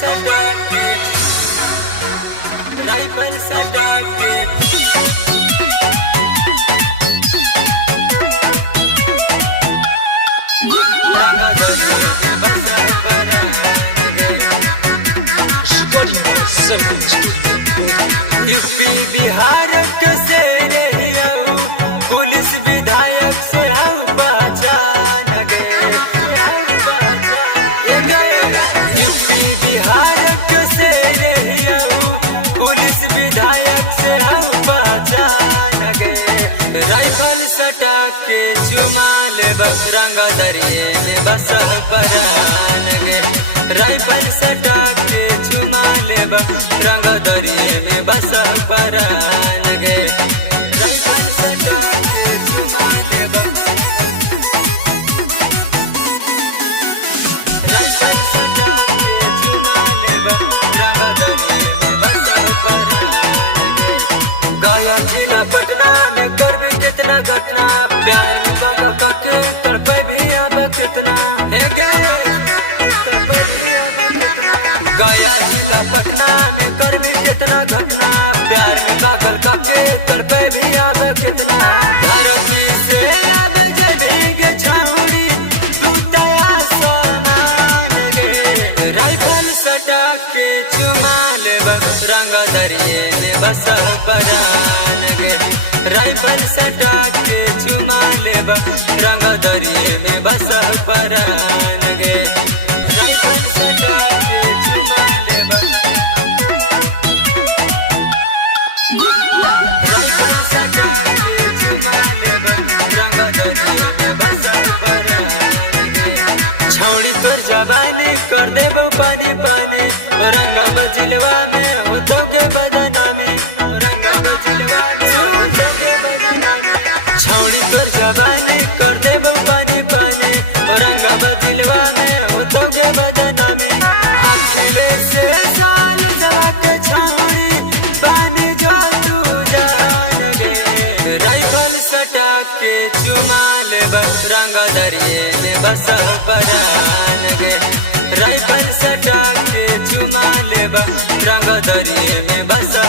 सटा के राइफल सटा के रंगा दरिया में बसा यूपी बिहार के से पुलिस विधायक से हम पहचान गए। यूपी बिहार के से पुलिस विधायक से हम पहचान गए। राइफल सटा के चुमा लेब रंगा दरिये में बसा परान गे। राइफल सटा के चुमा लेब रंगा दरिये में बसा परान गे। राइफल सटा के चुमा लेब राइफल सटा के चुमा लेब रंगा दरिये में बसा परान गे। गया जिला पटना में करबे कितना घटना प्यार में बगा के तड़पे भी अब कितना गया जिला पटना में करबे कितना घटना प्यार में पागल काके तड़पे भी अब कितना धर्म से अब जलेगे छाउड़ी तू दया समान गे। राइफल सटा के चुमा लेब रंगा दरिये में बसा परान गे। राइफल सटा के चुमा लेब रंगा दरिये में बसा परान गे। राइफल सटा के चुमा लेब राइफल सटा के चुमा लेब रंगा दरिये में बसा परान गे। छौड़ी तोर जवानी कर देब पानी पानी रंगा बजिलवा में होतो के बदनामी रंगा बजिलवा में होतो के बदनामी छौड़ी तोर जवानी कर देब पानी पानी रंगा बजिलवा में होतो के बदनामी अखिले से साल जवा के छौड़ी पानी जो तू जान गे। राइफल सटा के चुमा लेब रंगा दरिये में बसा परान गे। राइफल सटा के चुमा लेब रंगा दरिये में बसा